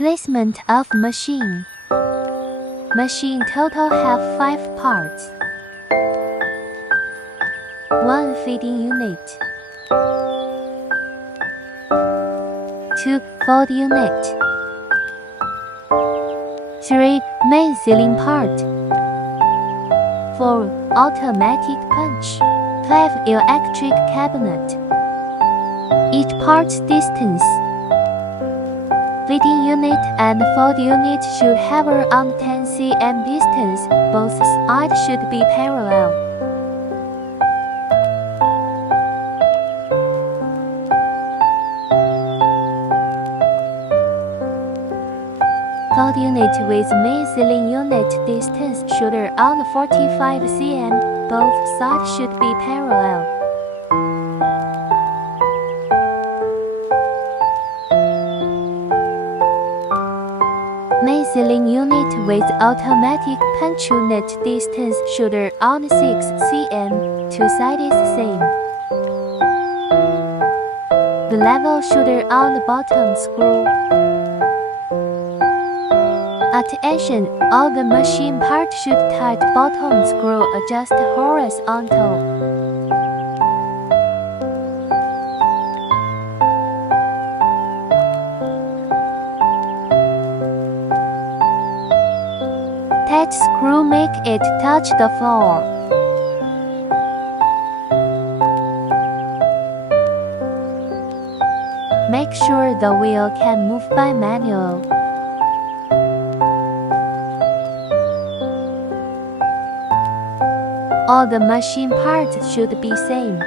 Placement of machine. Machine total have 5 parts. 1 feeding unit. 2 fold unit. 3 main sealing part. 4 automatic punch. 5 electric cabinet. Each part's distance. Feeding unit and fold unit should have around 10 cm distance. Both sides should be parallel. Fold unit with main sealing unit distance should around 45 cm. Both sides should be parallel. Main sealing unit with automatic punch unit distance should around 6 cm. Two sides same. The level should around the bottom screw. Attention! All the machine parts should tight bottom screw adjust horizontal. Tight screw make it touch the floor. Make sure the wheel can move by manual. All the machine parts should be same.